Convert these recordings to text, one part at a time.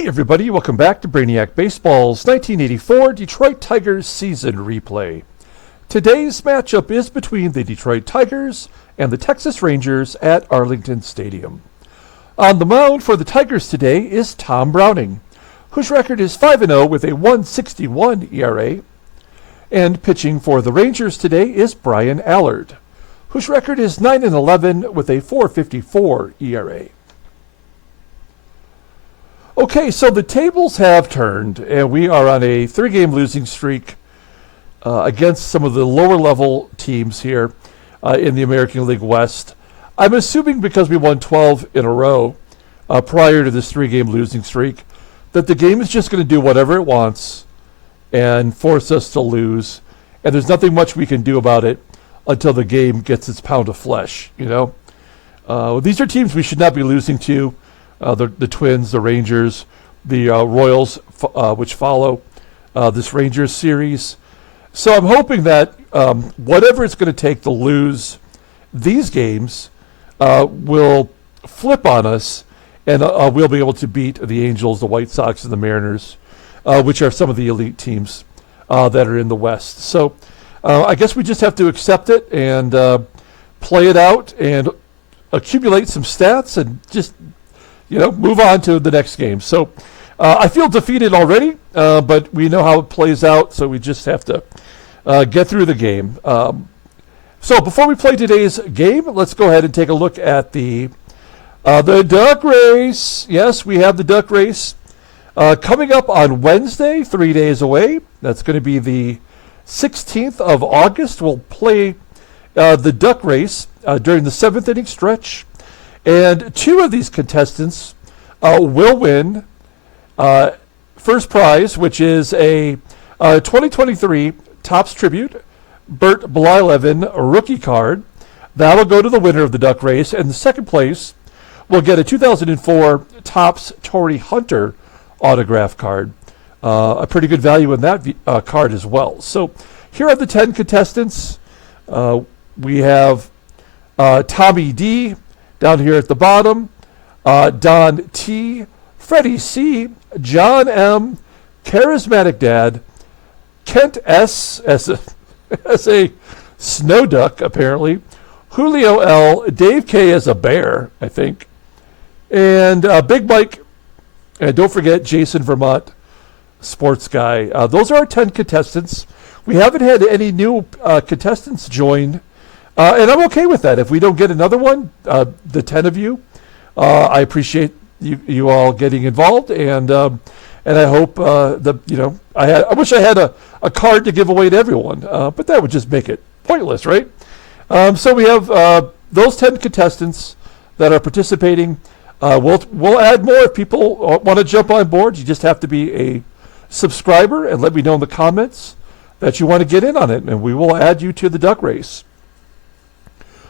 Hey everybody, welcome back to Brainiac Baseball's 1984 Detroit Tigers season replay. Today's matchup is between the Detroit Tigers and the Texas Rangers at Arlington Stadium. On the mound for the Tigers today is Tom Browning, whose record is 5-0 with a 1.61 ERA. And pitching for the Rangers today is Brian Allard, whose record is 9-11 with a 4.54 ERA. Okay, so the tables have turned, and we are on a three-game losing streak against some of the lower-level teams here in the American League West. I'm assuming because we won 12 in a row prior to this three-game losing streak, that the game is just going to do whatever it wants and force us to lose, and there's nothing much we can do about it until the game gets its pound of flesh, you know? These are teams we should not be losing to. The Twins, the Rangers, the Royals, which follow this Rangers series. So I'm hoping that whatever it's going to take to lose these games will flip on us, and we'll be able to beat the Angels, the White Sox, and the Mariners, which are some of the elite teams that are in the West. So I guess we just have to accept it and play it out and accumulate some stats and just move on to the next game. So I feel defeated already, but we know how it plays out, so we just have to get through the game. So before we play today's game, let's go ahead and take a look at the duck race. Yes, we have the duck race coming up on Wednesday, 3 days away. That's going to be the 16th of August. We'll play the duck race during the 7th inning stretch. And two of these contestants will win first prize, which is a 2023 Topps Tribute Bert Blyleven rookie card. That'll go to the winner of the duck race. And the second place will get a 2004 Topps Torrey Hunter autograph card. A pretty good value in that card as well. So here are the 10 contestants. We have Tommy D. down here at the bottom, Don T., Freddie C., John M., Charismatic Dad, Kent S. as a snow duck, apparently, Julio L., Dave K. as a bear, I think, and Big Mike, and don't forget Jason Vermont, sports guy. Those are our 10 contestants. We haven't had any new contestants join. And I'm okay with that. If we don't get another one, the 10 of you, I appreciate you all getting involved, and I hope I wish I had a card to give away to everyone, but that would just make it pointless, right? So we have those 10 contestants that are participating. We'll add more if people want to jump on board. You just have to be a subscriber and let me know in the comments that you want to get in on it, and we will add you to the duck race.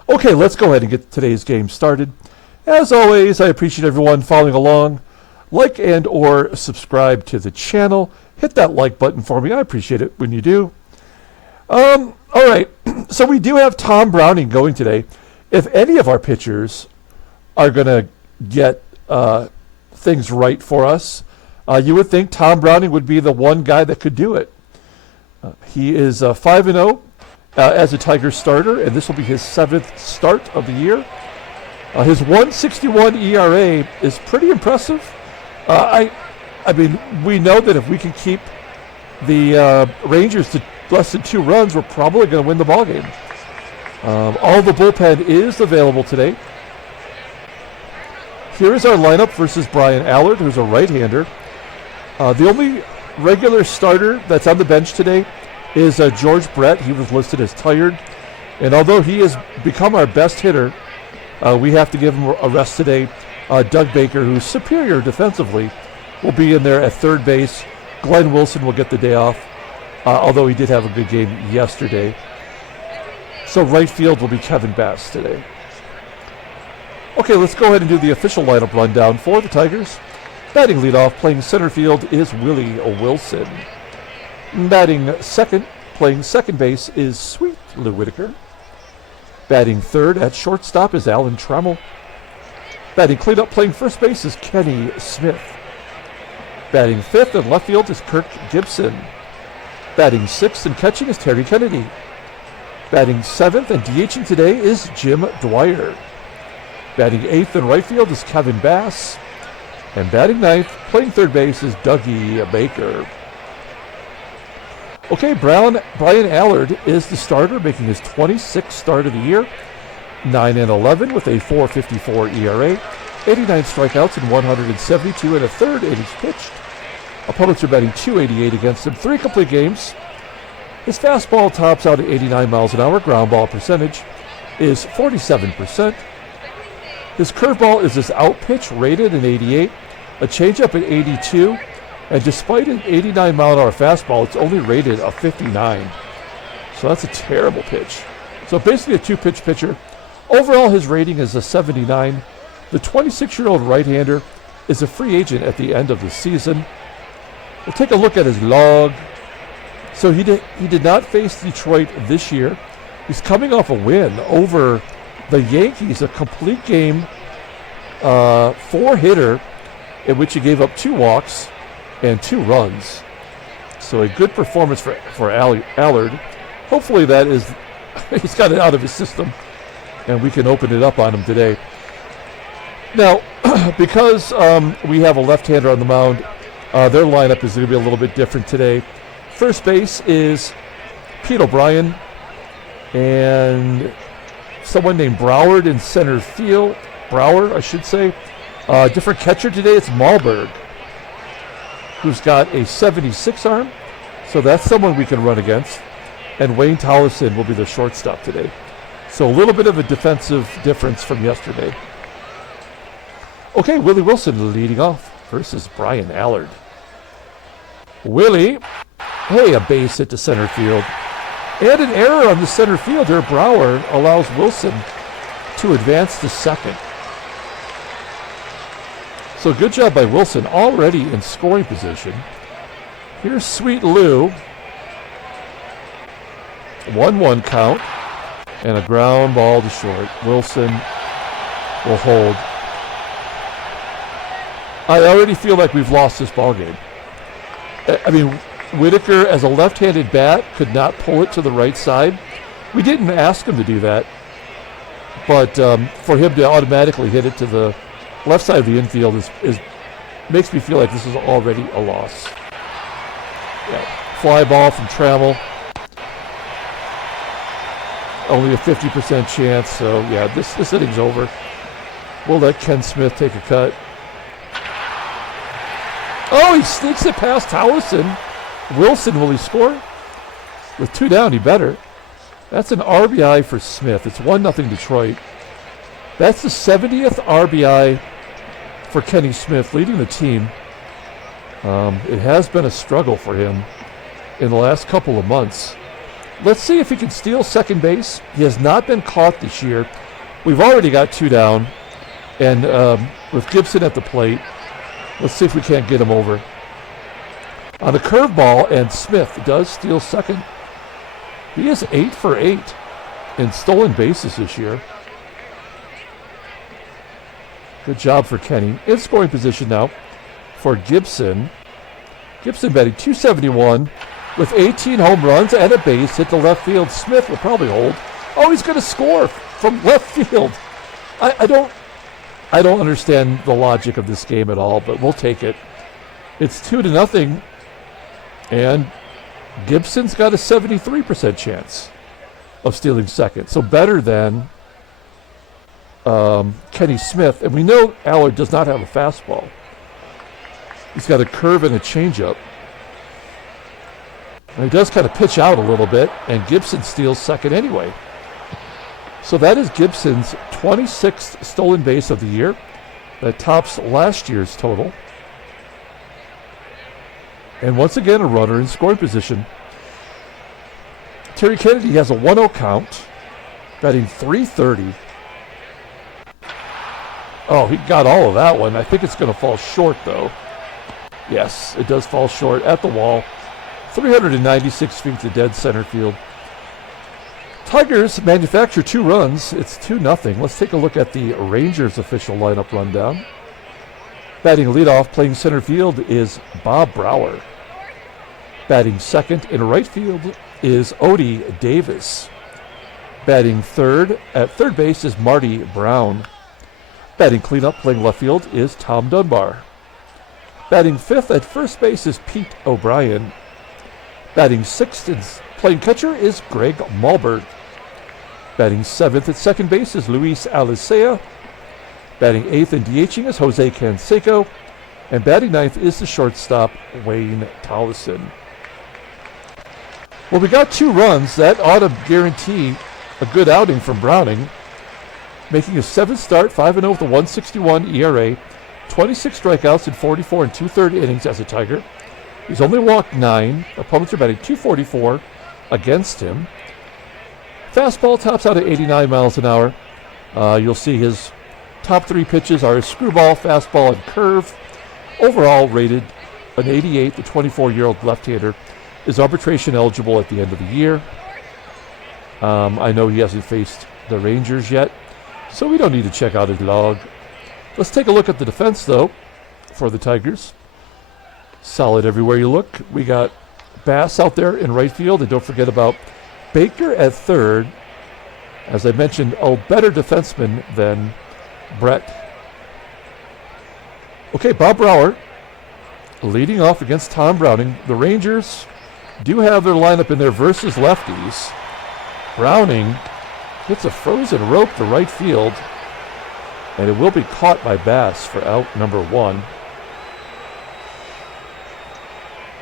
Okay, let's go ahead and get today's game started. As always, I appreciate everyone following along. Like and or subscribe to the channel. Hit that like button for me. I appreciate it when you do. All right, so we do have Tom Browning going today. If any of our pitchers are going to get things right for us, you would think Tom Browning would be the one guy that could do it. He is 5-0. As a Tiger starter, and this will be his 7th start of the year. His 1.61 ERA is pretty impressive. I mean, we know that if we can keep the Rangers to less than 2 runs, we're probably going to win the ballgame. All the bullpen is available today. Here is our lineup versus Brian Allard, who's a right-hander. The only regular starter that's on the bench today is George Brett. He was listed as tired. And although he has become our best hitter, we have to give him a rest today. Doug Baker, who's superior defensively, will be in there at third base. Glenn Wilson will get the day off, although he did have a good game yesterday. So right field will be Kevin Bass today. Okay, let's go ahead and do the official lineup rundown for the Tigers. Batting leadoff, playing center field, is Willie Wilson. Batting second, playing second base, is Sweet Lou Whitaker. Batting third at shortstop is Alan Trammell. Batting cleanup, playing first base, is Kenny Smith. Batting fifth in left field is Kirk Gibson. Batting sixth and catching is Terry Kennedy. Batting seventh and DHing today is Jim Dwyer. Batting eighth in right field is Kevin Bass. And batting ninth, playing third base, is Dougie Baker. Okay, Brian Allard is the starter, making his 26th start of the year. 9-11 with a 4.54 ERA, 89 strikeouts and 172 and a third innings pitched. Opponents are batting .288 against him, 3 complete games. His fastball tops out at 89 miles an hour. Ground ball percentage is 47%. His curveball is his out pitch, rated an 88, a changeup at 82, and despite an 89 mile an hour fastball, it's only rated a 59. So that's a terrible pitch. So basically a 2-pitch pitcher. Overall, his rating is a 79. The 26-year-old right-hander is a free agent at the end of the season. We'll take a look at his log. So he did not face Detroit this year. He's coming off a win over the Yankees, a complete game, 4-hitter, in which he gave up 2 walks and 2 runs. So a good performance for Allard. Hopefully that is, he's got it out of his system, and we can open it up on him today. Now, because we have a left-hander on the mound, their lineup is going to be a little bit different today. First base is Pete O'Brien and someone named Broward in center field. Brower, I should say. Different catcher today, it's MAHLBERG, who's got a 76 arm. So that's someone we can run against. And Wayne TOLLESON will be the shortstop today. So a little bit of a defensive difference from yesterday. Okay, Willie Wilson leading off versus Brian Allard. Willie, hey, a base hit to center field. And an error on the center fielder. Brower allows Wilson to advance to second. So good job by Wilson, already in scoring position. Here's Sweet Lou. 1-1 count. And a ground ball to short. Wilson will hold. I already feel like we've lost this ball game. I mean, Whitaker, as a left-handed bat, could not pull it to the right side. We didn't ask him to do that. But for him to automatically hit it to the left side of the infield is makes me feel like this is already a loss. Yeah. Fly ball from Trammell. Only a 50% chance, so yeah, this inning's over. We'll let Ken Smith take a cut. Oh, he sneaks it past Tollesson. Wilson, will he score? With 2 down, he better. That's an RBI for Smith. It's 1-0 Detroit. That's the 70th RBI for Kenny Smith, leading the team. It has been a struggle for him in the last couple of months. Let's see if he can steal second base. He has not been caught this year. We've already got 2 down. And with Gibson at the plate, let's see if we can't get him over. On a curveball, and Smith does steal second. He is 8 for 8 in stolen bases this year. Good job for Kenny. In scoring position now for Gibson. Gibson batting .271 with 18 home runs and a base hit to left field. Smith will probably hold. Oh, he's going to score from left field. I don't understand the logic of this game at all, but we'll take it. It's 2-0, and Gibson's got a 73% chance of stealing second. So better than Kenny Smith. And we know Allard does not have a fastball. He's got a curve and a changeup. And he does kind of pitch out a little bit, and Gibson steals second anyway. So that is Gibson's 26th stolen base of the year. That tops last year's total. And once again, a runner in scoring position. Terry Kennedy has a 1-0 count, batting .330. Oh, he got all of that one. I think it's going to fall short, though. Yes, it does fall short at the wall. 396 feet to dead center field. Tigers manufacture 2 runs. It's 2-0. Let's take a look at the Rangers official lineup rundown. Batting leadoff, playing center field, is Bob Brower. Batting second in right field is Odie Davis. Batting third at third base is Marty Brown. Batting cleanup, playing left field, is Tom Dunbar. Batting fifth at first base is Pete O'Brien. Batting sixth and playing catcher is Greg MAHLBERG. Batting seventh at second base is Luis ALICEA. Batting eighth and DHing is Jose CANSECO. And batting ninth is the shortstop, Wayne TOLLESON. Well, we got 2 runs. That ought to guarantee a good outing from Browning. Making a 7th start, 5-0 with a 1.61 ERA, 26 strikeouts in 44 and 2/3 innings as a Tiger. He's only walked 9. Opponents are batting .244 against him. Fastball tops out at 89 miles an hour. You'll see his top 3 pitches are his screwball, fastball, and curve. Overall rated an 88. The 24-year-old left-hander is arbitration eligible at the end of the year. I know he hasn't faced the Rangers yet, so we don't need to check out his log. Let's take a look at the defense, though, for the Tigers. Solid everywhere you look. We got Bass out there in right field, and don't forget about Baker at third. As I mentioned, a better defenseman than Brett. Okay, Bob Brower leading off against Tom Browning. The Rangers do have their lineup in there versus lefties. Browning hits a frozen rope to right field, and it will be caught by Bass for out number 1.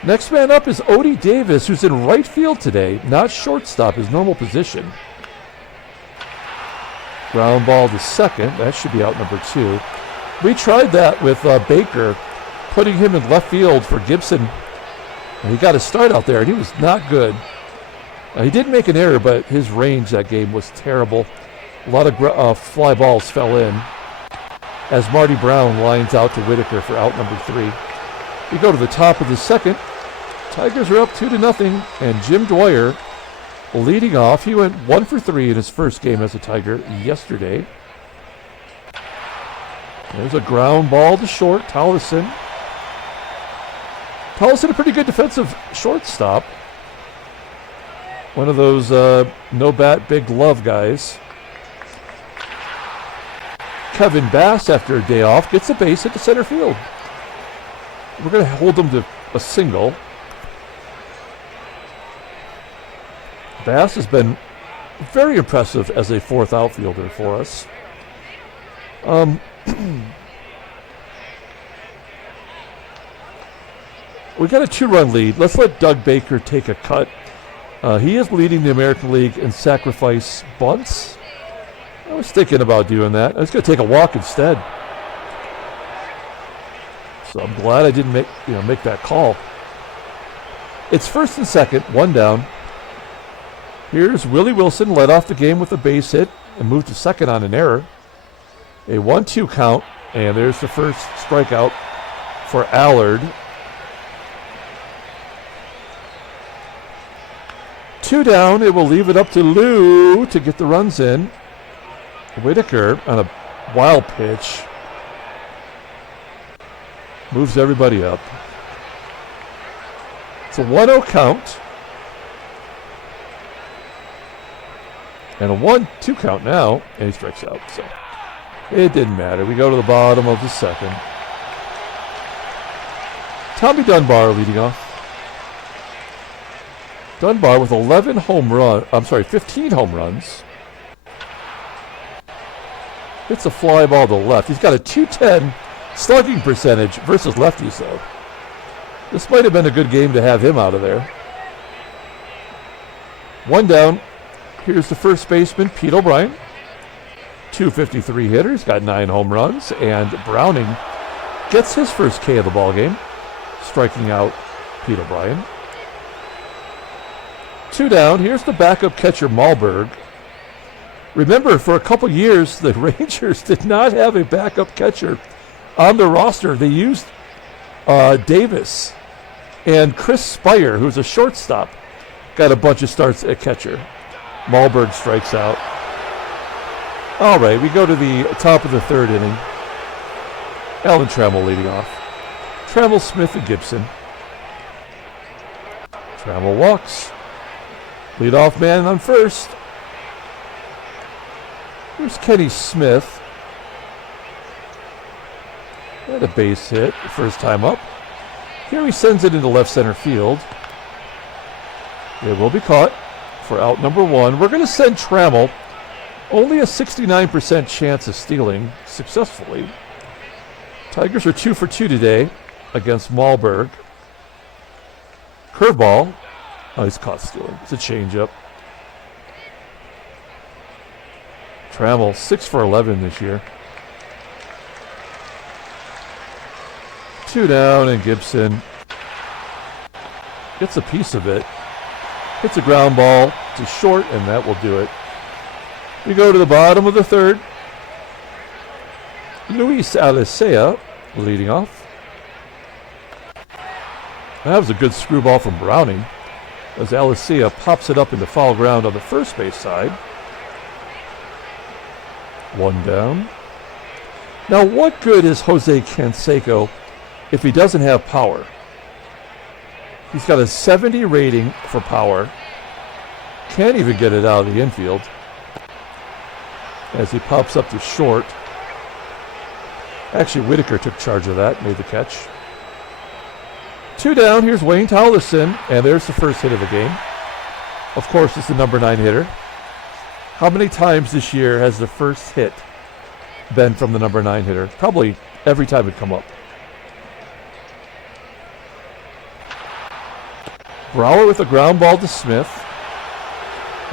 Next man up is Odie Davis, who's in right field today, not shortstop, his normal position. Ground ball to second. That should be out number 2. We tried that with Baker, putting him in left field for Gibson. And he got a start out there, and he was not good. He did make an error, but his range that game was terrible. A lot of fly balls fell in as Marty Brown lines out to Whitaker for out number 3. We go to the top of the second. Tigers are up 2-0, and Jim DWYER leading off. He went 1 for 3 in his first game as a Tiger yesterday. There's a ground ball to short. Tolleson, a pretty good defensive shortstop. One of those no bat, big glove guys. Kevin Bass, after a day off, gets a base hit to center field. We're going to hold him to a single. Bass has been very impressive as a 4th outfielder for us. We got a 2-run lead. Let's let Doug Baker take a cut. He is leading the American League in sacrifice bunts. I was thinking about doing that. I was going to take a walk instead. So I'm glad I didn't make that call. It's first and second, 1 down. Here's Willie Wilson, led off the game with a base hit and moved to second on an error. A 1-2 count, and there's the first strikeout for Allard. 2 down, it will leave it up to Lou to get the runs in. Whitaker on a wild pitch moves everybody up. It's a 1-0 count. And a 1-2 count now, and he strikes out. So it didn't matter. We go to the bottom of the second. Tommy Dunbar leading off. Dunbar with 15 home runs. Hits a fly ball to left. He's got a .210 slugging percentage versus lefties, though. This might have been a good game to have him out of there. 1 down. Here's the first baseman, Pete O'Brien. .253 hitter. He's got 9 home runs. And Browning gets his first K of the ball game, striking out Pete O'Brien. 2 down. Here's the backup catcher, MAHLBERG. Remember, for a couple years, the Rangers did not have a backup catcher on the roster. They used Davis. And Chris Spire, who's a shortstop, got a bunch of starts at catcher. MAHLBERG strikes out. All right, we go to the top of the 3rd inning. Alan Trammell leading off. Trammell, Smith, and Gibson. Trammell walks. Leadoff man on first. Here's Kenny Smith. Had a base hit the first time up. Here he sends it into left center field. It will be caught for out number one. We're going to send Trammell. Only a 69% chance of stealing successfully. Tigers are 2 for 2 today against MAHLBERG. Curveball. Oh, he's caught stealing. It's a changeup. Trammell 6 for 11 this year. 2 down, and Gibson gets a piece of it. Hits a ground ball to short, and that will do it. We go to the bottom of the third. Luis ALICEA leading off. That was a good screwball from Browning as ALICEA pops it up into foul ground on the first base side. 1 down. Now, what good is Jose Canseco if he doesn't have power? He's got a 70 rating for power. Can't even get it out of the infield as he pops up to short. Actually, Whitaker took charge of that, made the catch. 2 down, here's Wayne TOLLESON, and there's the first hit of the game. Of course, it's the number 9 hitter. How many times this year has the first hit been from the number 9 hitter? Probably every time it come up. Brower with a ground ball to Smith.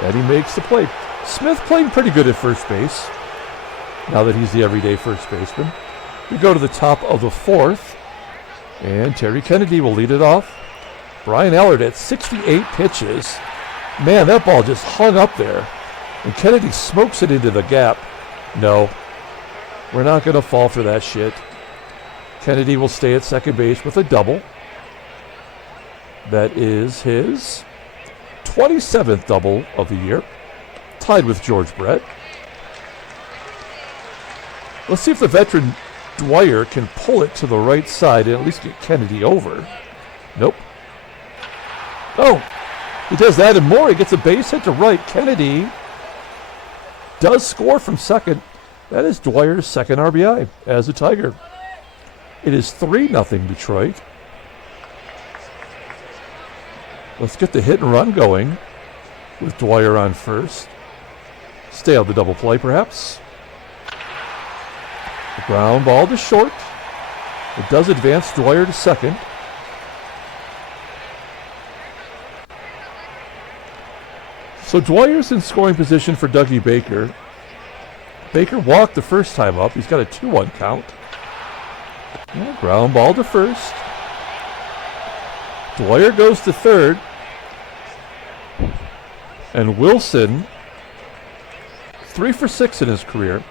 And he makes the play. Smith playing pretty good at first base now that he's the everyday first baseman. We go to the top of the fourth, and Terry Kennedy will lead it off. Brian Allard at 68 pitches. Man, that ball just hung up there. And Kennedy smokes it into the gap. No, we're not going to fall for that shit. Kennedy will stay at second base with a double. That is his 27th double of the year, tied with George Brett. Let's see if the veteran DWYER can pull it to the right side and at least get Kennedy over. Nope. Oh, he does that and more. He gets a base hit to right. Kennedy does score from second. That is DWYER's second RBI as a Tiger. It is 3-0 Detroit. Let's get the hit and run going with DWYER on first. Stay out the double play, perhaps. The ground ball to short. It does advance DWYER to second. So DWYER's in scoring position for Dougie Baker. Baker walked the first time up. He's got a 2-1 count. Yeah, ground ball to first. DWYER goes to third. And Wilson, 3 for 6 in his career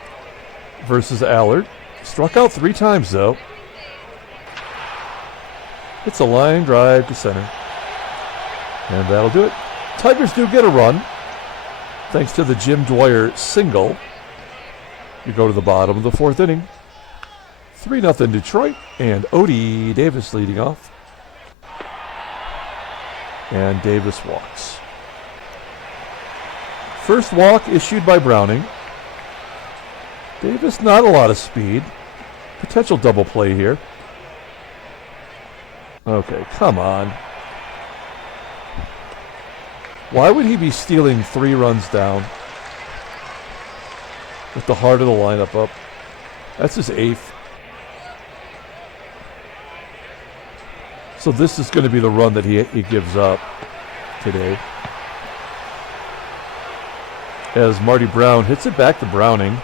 versus Allard. Struck out 3 times, though. It's a line drive to center. And that'll do it. Tigers do get a run, thanks to the Jim DWYER single. You go to the bottom of the fourth inning. 3-0 Detroit, and Odie Davis leading off. And Davis walks. First walk issued by Browning. Davis, not a lot of speed. Potential double play here. Okay, come on. Why would he be stealing 3 runs down with the heart of the lineup up? That's his 8th. So this is going to be the run that he gives up today. As Marty Brown hits it back to Browning,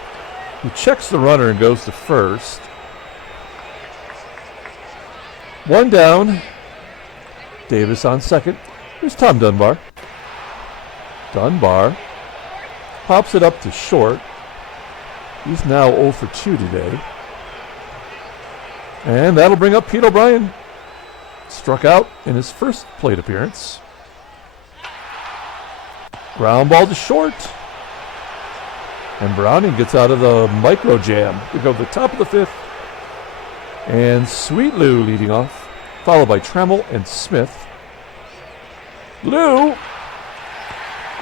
who checks the runner and goes to first. 1 down. Davis on second. Here's Tom Dunbar. Dunbar pops it up to short. He's now 0 for 2 today. And that'll bring up Pete O'Brien. Struck out in his first plate appearance. Ground ball to short. And Browning gets out of the micro jam. We go to the top of the 5th. And Sweet Lou leading off, followed by Trammell and Smith. Lou!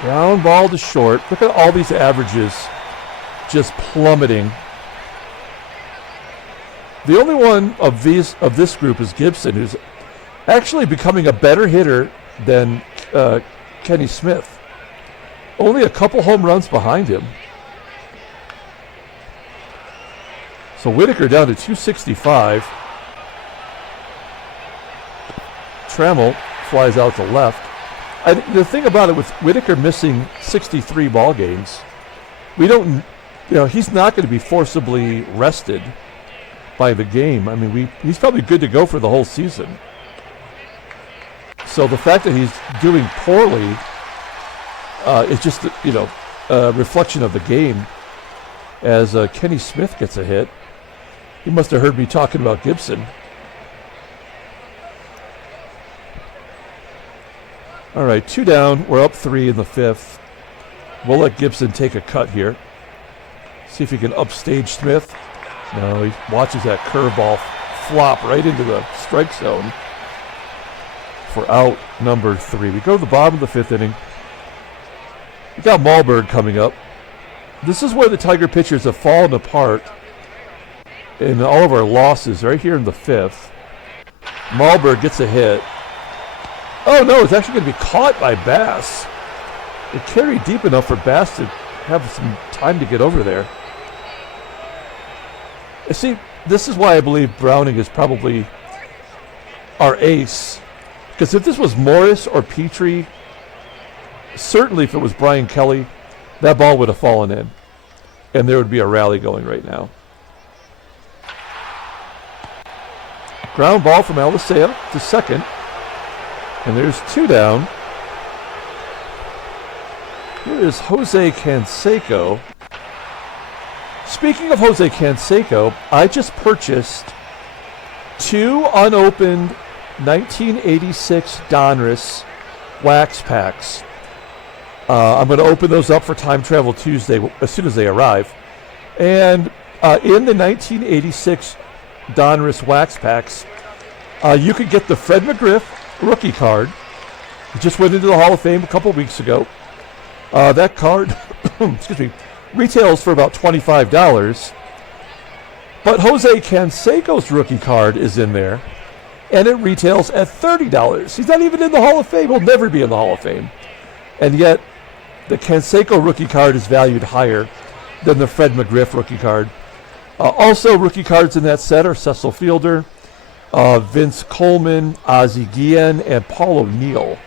Ground ball to short. Look at all these averages just plummeting. The only one of this group is Gibson, who's actually becoming a better hitter than Kenny Smith. Only a couple home runs behind him. So Whitaker down to 265. Trammell flies out to left. The thing about it, with Whitaker missing 63 ball games, we don't, he's not going to be forcibly rested by the game. I mean, he's probably good to go for the whole season. So the fact that he's doing poorly is just, a reflection of the game. As Kenny Smith gets a hit, he must have heard me talking about Gibson. All right, 2 down. We're up 3 in the 5th. We'll let Gibson take a cut here. See if he can upstage Smith. No, he watches that curveball flop right into the strike zone for out number 3. We go to the bottom of the 5th inning. We got MAHLBERG coming up. This is where the Tiger pitchers have fallen apart in all of our losses, right here in the 5th. MAHLBERG gets a hit. Oh, no, it's actually going to be caught by Bass. It carried deep enough for Bass to have some time to get over there. You see, this is why I believe Browning is probably our ace. Because if this was Morris or Petrie, certainly if it was Brian Kelly, that ball would have fallen in. And there would be a rally going right now. Ground ball from ALICEA to second. And there's 2 down. Here is Jose Canseco. Speaking of Jose Canseco, I just purchased 2 unopened 1986 Donruss wax packs. I'm going to open those up for Time Travel Tuesday as soon as they arrive. And in the 1986 Donruss wax packs, you could get the Fred McGriff rookie card. He just went into the Hall of Fame a couple weeks ago. That card excuse me, retails for about $25. But Jose Canseco's rookie card is in there, and it retails at $30. He's not even in the Hall of Fame. He'll never be in the Hall of Fame. And yet, the Canseco rookie card is valued higher than the Fred McGriff rookie card. Also, rookie cards in that set are Cecil Fielder, Vince Coleman, Ozzie Guillen, and Paul O'Neill.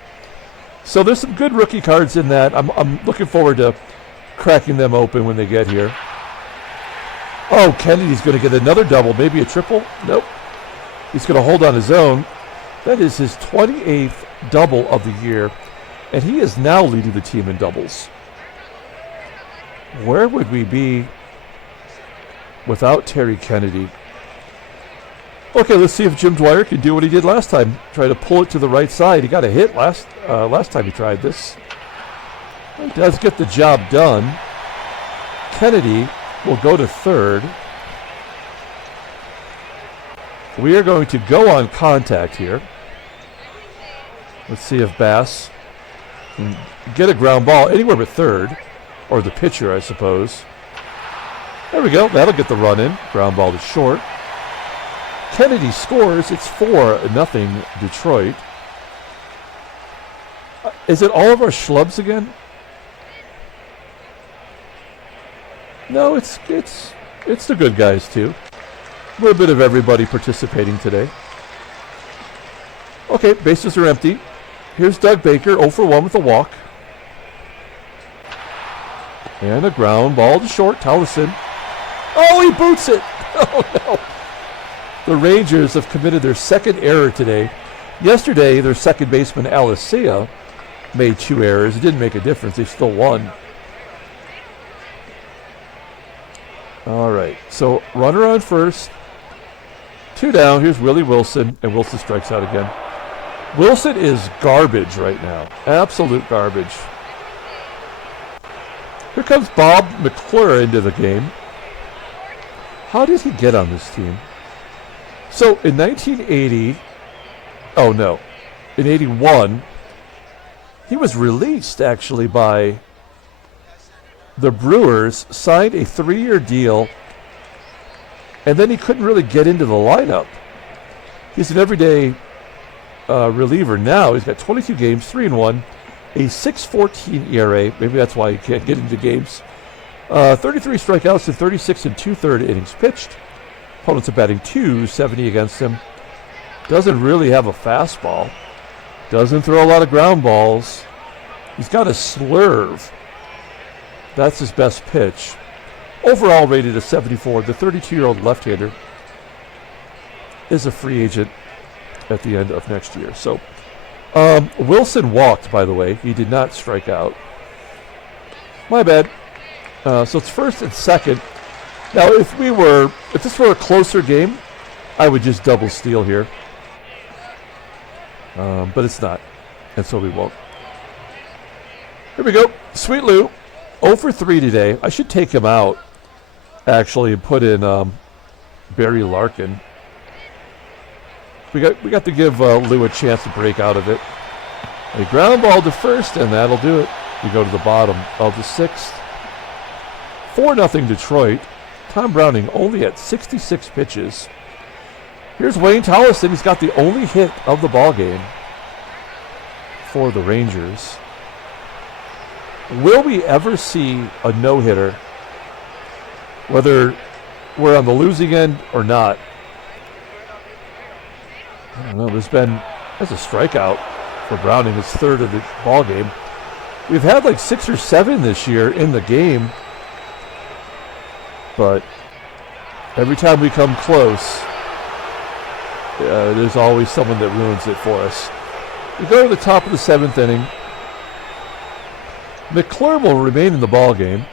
So there's some good rookie cards in that. I'm looking forward to cracking them open when they get here. Oh, Kennedy's going to get another double, maybe a triple. Nope. He's going to hold on his own. That is his 28th double of the year, and he is now leading the team in doubles. Where would we be without Terry Kennedy? Okay, let's see if Jim Dwyer can do what he did last time. Try to pull it to the right side. He got a hit last time he tried this. He does get the job done. Kennedy will go to third. We are going to go on contact here. Let's see if Bass can get a ground ball anywhere but third, or the pitcher, I suppose. There we go. That'll get the run in. Ground ball to short. Kennedy scores. It's 4-0 Detroit. Is it all of our schlubs again? No, it's the good guys too. A little bit of everybody participating today. Okay, bases are empty. Here's Doug Baker, 0 for 1 with a walk. And a ground ball to short, TOLLESON. Oh, he boots it! Oh no! The Rangers have committed their second error today. Yesterday, their second baseman, ALICEA, made 2 errors. It didn't make a difference. They still won. All right, so runner on first. 2 down. Here's Willie Wilson, and Wilson strikes out again. Wilson is garbage right now. Absolute garbage. Here comes Bob McClure into the game. How did he get on this team? So in 1980, oh no, in 81, he was released actually by the Brewers, signed a 3-year deal, and then he couldn't really get into the lineup. He's an everyday reliever now. He's got 22 games, 3-1, a 6.14 ERA. Maybe that's why he can't get into games. 33 strikeouts and 36 and 2/3 innings pitched. Opponents are batting .270 against him. Doesn't really have a fastball. Doesn't throw a lot of ground balls. He's got a slurve. That's his best pitch. Overall rated a 74. The 32-year-old left-hander is a free agent at the end of next year. So Wilson walked, by the way. He did not strike out. My bad. So it's first and second. Now, if this were a closer game, I would just double steal here. But it's not, and so we won't. Here we go. Sweet Lou, 0 for 3 today. I should take him out, actually, and put in Barry Larkin. We got to give Lou a chance to break out of it. A ground ball to first, and that'll do it. We go to the bottom of the 6th. 4-0 Detroit. Tom Browning only at 66 pitches. Here's Wayne Tolleson. He's got the only hit of the ball game for the Rangers. Will we ever see a no-hitter, whether we're on the losing end or not? I don't know. There's a strikeout for Browning, his 3rd of the ball game. We've had like 6 or 7 this year in the game, but every time we come close, there's always someone that ruins it for us. We go to the top of the 7th inning. McClure will remain in the ball game.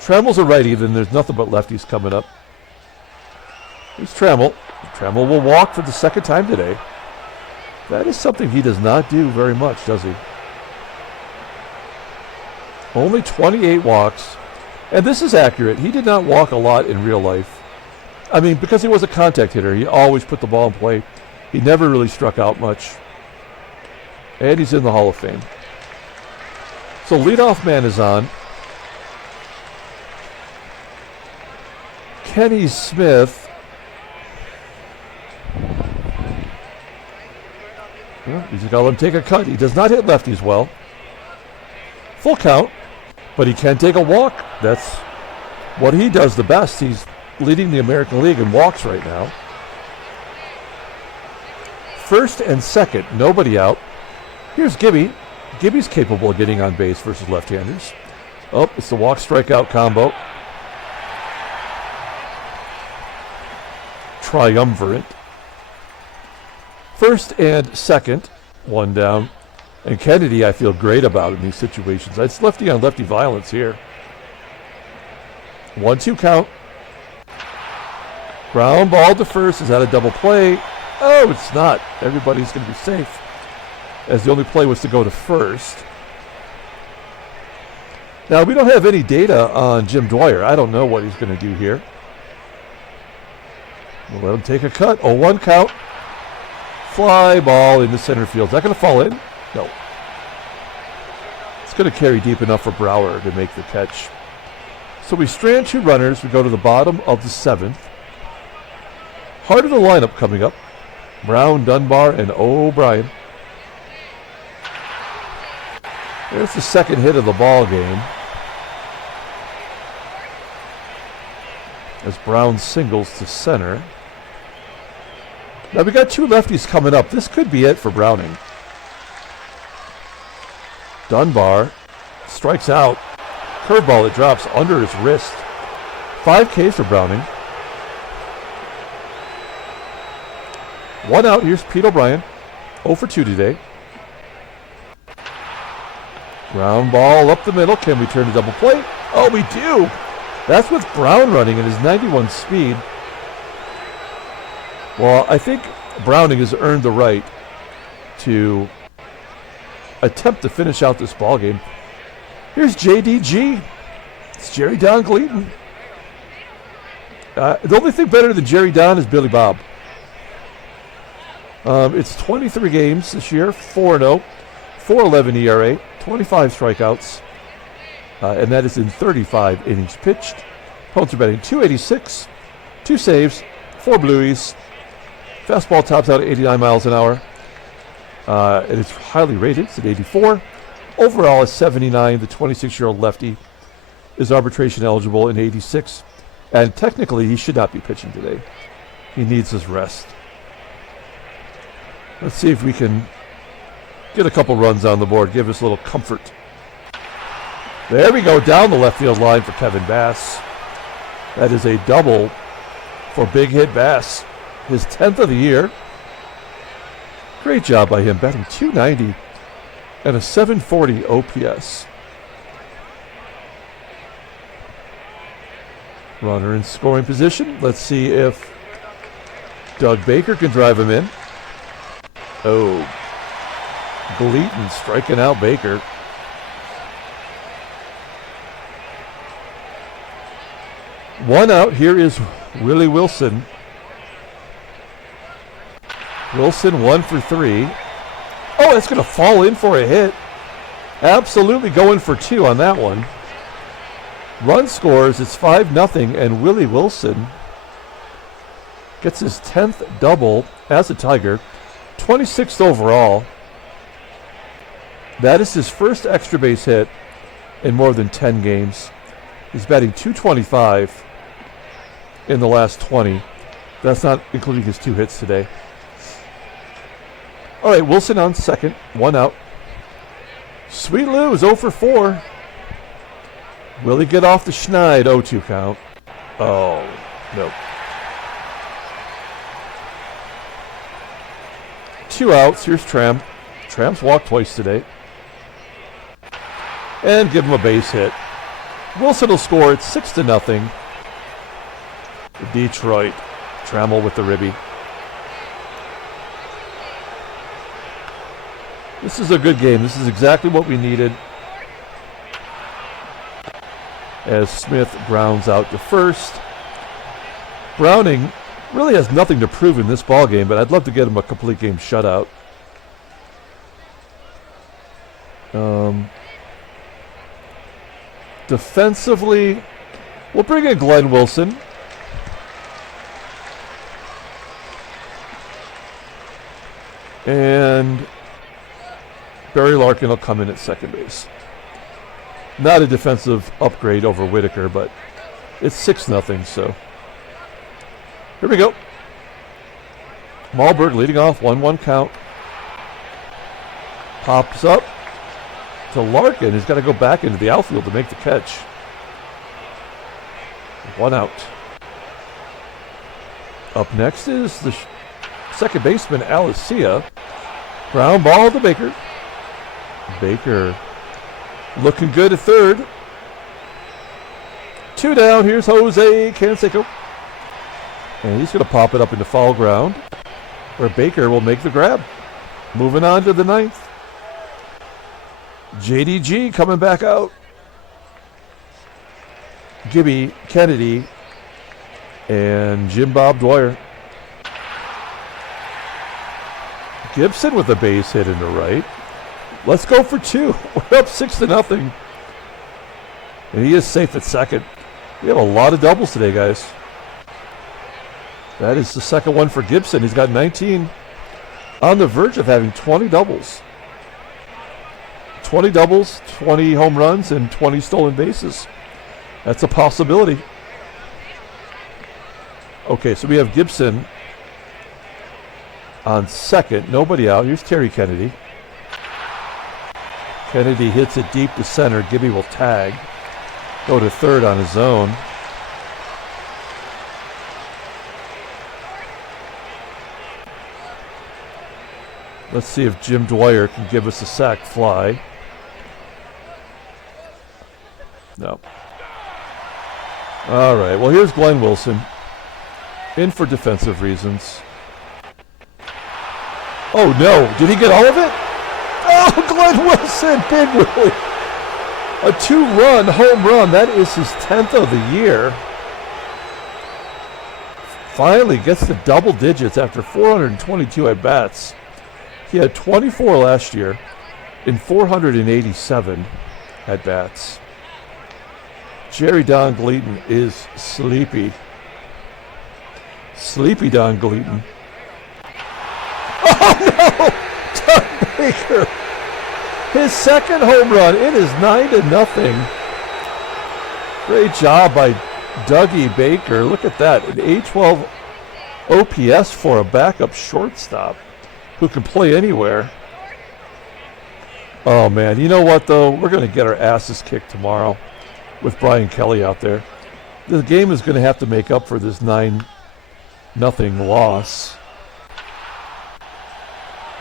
Trammell's a righty, then there's nothing but lefties coming up. Here's Trammell. Trammell will walk for the 2nd time today. That is something he does not do very much, does he? Only 28 walks. And this is accurate. He did not walk a lot in real life. I mean, because he was a contact hitter, he always put the ball in play. He never really struck out much. And he's in the Hall of Fame. So leadoff man is on. Kenny Smith. Well, he's got to let him take a cut. He does not hit lefties well. Full count, but he can take a walk. That's what he does the best. He's leading the American League in walks right now. 1st and 2nd, nobody out. Here's Gibby. Gibby's capable of getting on base versus left-handers. Oh, it's the walk-strikeout combo. Triumvirate. 1st and 2nd, 1 down. And Kennedy, I feel great about in these situations. It's lefty-on-lefty violence here. 1-2 count. Ground ball to first. Is that a double play? Oh, it's not. Everybody's going to be safe, as the only play was to go to first. Now, we don't have any data on Jim Dwyer. I don't know what he's going to do here. We'll let him take a cut. 0-1 count. Fly ball into center field. Is that going to fall in? No. It's going to carry deep enough for Brower to make the catch. So we strand 2 runners. We go to the bottom of the 7th. Heart of the lineup coming up. Brown, Dunbar, and O'Brien. There's the 2nd hit of the ball game, as Brown singles to center. Now we got 2 lefties coming up. This could be it for Browning. Dunbar strikes out. Curveball that drops under his wrist. 5 Ks for Browning. 1 out. Here's Pete O'Brien. 0 for 2 today. Ground ball up the middle. Can we turn to double play? Oh, we do. That's with Brown running at his 91 speed. Well, I think Browning has earned the right to attempt to finish out this ball game. Here's JDG. It's Jerry Don Gleaton. The only thing better than Jerry Don is Billy Bob. It's 23 games this year, 4-0, 4.11 ERA, 25 strikeouts, and that is in 35 innings pitched. Opponents are batting .286, 2 saves, 4 blueies. Fastball tops out at 89 miles an hour. And it's highly rated. It's at 84. Overall is 79. The 26-year-old lefty is arbitration eligible in 86. And technically, he should not be pitching today. He needs his rest. Let's see if we can get a couple runs on the board. Give us a little comfort. There we go. Down the left field line for Kevin Bass. That is a double for Big Hit Bass. His 10th of the year. Great job by him, batting .290 and a .740 OPS. Runner in scoring position. Let's see if Doug Baker can drive him in. Oh, Gleaton striking out Baker. One out. Here is Willie Wilson. Wilson 1 for 3. Oh, that's going to fall in for a hit. Absolutely going for 2 on that one. Run scores, it's 5-0, and Willie Wilson gets his 10th double as a Tiger, 26th overall. That is his first extra base hit in more than 10 games. He's batting .225 in the last 20. That's not including his 2 hits today. All right, Wilson on second, 1 out. Sweet Lou is 0 for 4. Will he get off the schneid? 0-2 count. Oh, nope. 2 outs. Here's Tram. Tram's walked twice today. And give him a base hit. Wilson will score it 6-0. Detroit. Trammell with the ribby. This is a good game. This is exactly what we needed. As Smith grounds out to first. Browning really has nothing to prove in this ball game, but I'd love to get him a complete game shutout. Defensively, we'll bring in Glenn Wilson. And Barry Larkin will come in at second base. Not a defensive upgrade over Whitaker, but it's 6-0, so. Here we go. MAHLBERG leading off, 1-1 count. Pops up to Larkin. He's got to go back into the outfield to make the catch. 1 out. Up next is the second baseman, ALICEA. Ground ball to Baker. Baker looking good at third. 2 down. Here's Jose Canseco. And he's going to pop it up into foul ground, where Baker will make the grab. Moving on to the 9th. JDG coming back out. Gibby, Kennedy, and Jim Bob Dwyer. Gibson with a base hit into right. Let's go for 2. We're up 6-0. And he is safe at second. We have a lot of doubles today, guys. That is the second one for Gibson. He's got 19. On the verge of having 20 doubles. 20 doubles, 20 home runs, and 20 stolen bases. That's a possibility. Okay, so we have Gibson on second. Nobody out. Here's Terry Kennedy. Kennedy hits it deep to center. Gibby will tag. Go to third on his own. Let's see if Jim Dwyer can give us a sac fly. No. All right, well, here's Glenn Wilson. In for defensive reasons. Oh, no. Did he get all of it? Oh, Glenn Wilson, Big Willie. A 2-run home run. That is his 10th of the year. finally gets to double digits after 422 at-bats. He had 24 last year in 487 at-bats. Jerry Don Gleaton is sleepy. Sleepy Don Gleaton. Oh no! Doug Baker. His second home run. It is 9-0. Great job by Dougie Baker. Look at that. An 812 OPS for a backup shortstop who can play anywhere. Oh man, you know what though? We're going to get our asses kicked tomorrow with Brian Kelly out there. The game is going to have to make up for this 9-0 loss.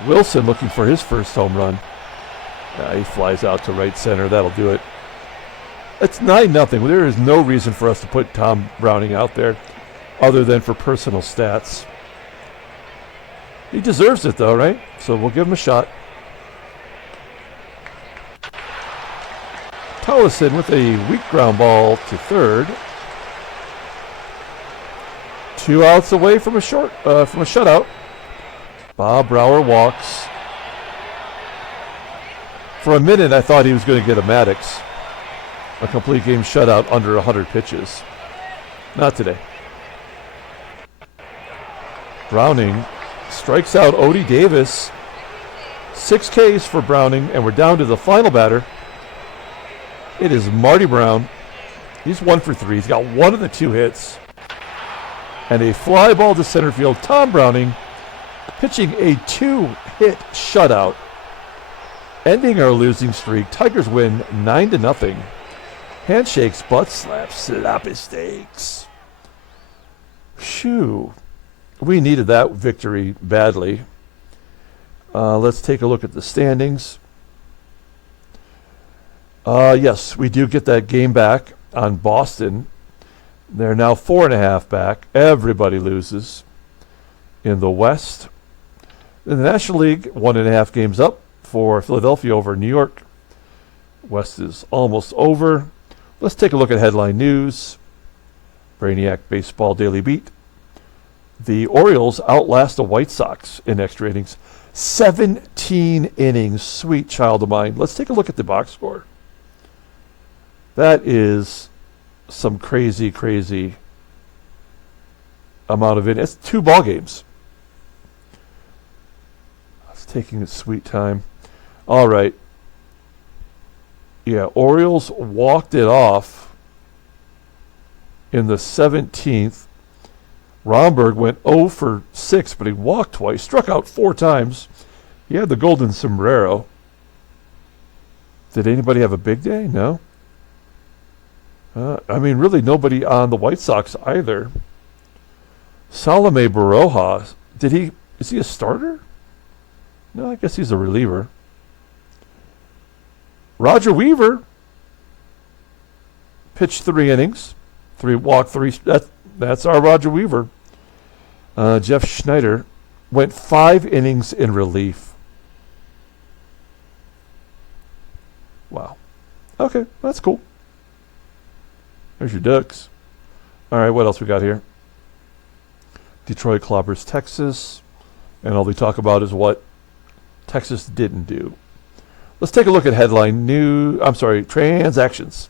Wilson looking for his first home run. He flies out to right center. That'll do it. It's 9-0. There is no reason for us to put Tom Browning out there other than for personal stats. He deserves it though, right? So we'll give him a shot. Tolleson with a weak ground ball to third. 2 outs away from a shutout. Bob Brower walks. For a minute, I thought he was going to get a Maddox. A complete game shutout under 100 pitches. Not today. Browning strikes out Odie Davis. 6 Ks for Browning, and we're down to the final batter. It is Marty Brown. He's 1 for 3. He's got 1 of the 2 hits. And a fly ball to center field. Tom Browning pitching a 2-hit shutout. Ending our losing streak. Tigers win 9-0. Handshakes, butt slaps, sloppy steaks. Phew. We needed that victory badly. Let's take a look at the standings. Yes, we do get that game back on Boston. They're now 4.5 back. Everybody loses in the West. In the National League, 1.5 games up for Philadelphia over New York. West is almost over. Let's take a look at headline news. Brainiac Baseball Daily Beat. The Orioles outlast the White Sox in extra innings. 17 innings. Sweet child of mine. Let's take a look at the box score. That is some crazy, crazy amount of innings. It's 2 ball games. It's taking its sweet time. All right. Yeah, Orioles walked it off in the 17th. Romberg went 0 for 6, but he walked twice, struck out 4 times. He had the golden sombrero. Did anybody have a big day? No. I mean, really nobody on the White Sox either. Salome Baroja, is he a starter? No, I guess he's a reliever. Roger Weaver pitched 3 innings, 3 walked 3. That's our Roger Weaver. Jeff Schneider went 5 innings in relief. Wow. Okay, that's cool. There's your Ducks. All right, what else we got here? Detroit clobbers Texas, and all they talk about is what Texas didn't do. Let's take a look at transactions.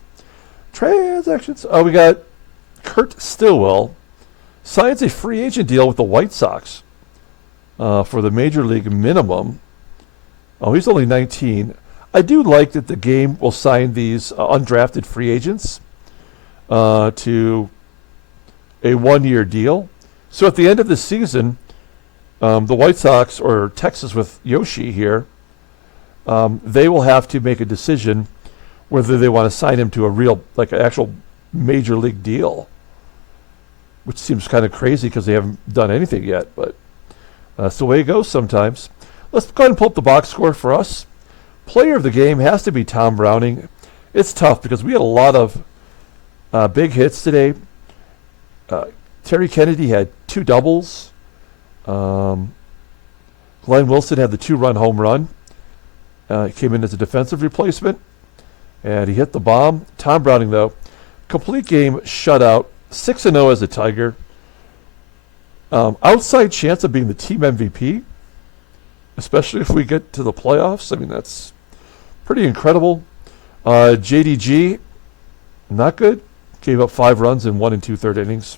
Transactions. We got Kurt Stillwell signs a free agent deal with the White Sox for the Major League minimum. Oh, he's only 19. I do like that the game will sign these undrafted free agents to a 1-year deal. So at the end of the season, the White Sox, or Texas with Yoshi here, they will have to make a decision whether they want to sign him to a real, like an actual major league deal, which seems kind of crazy because they haven't done anything yet, but that's the way it goes sometimes. Let's go ahead and pull up the box score for us. Player of the game has to be Tom Browning. It's tough because we had a lot of big hits today. Terry Kennedy had 2 doubles. Glenn Wilson had the 2-run home run. He came in as a defensive replacement, and he hit the bomb. Tom Browning, though, complete game shutout, 6-0 as a Tiger. Outside chance of being the team MVP, especially if we get to the playoffs. I mean, that's pretty incredible. JDG, not good. Gave up 5 runs in 1 2/3 innings.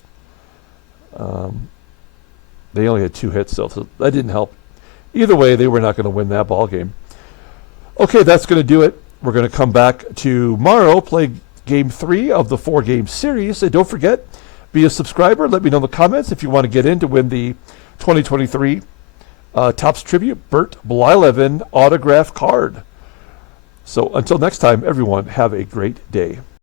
They only had 2 hits, though, so that didn't help. Either way, they were not going to win that ball game. Okay, that's going to do it. We're going to come back tomorrow, play Game 3 of the 4-game series. And don't forget, be a subscriber. Let me know in the comments if you want to get in to win the 2023 Topps Tribute Bert Blyleven autograph card. So until next time, everyone, have a great day.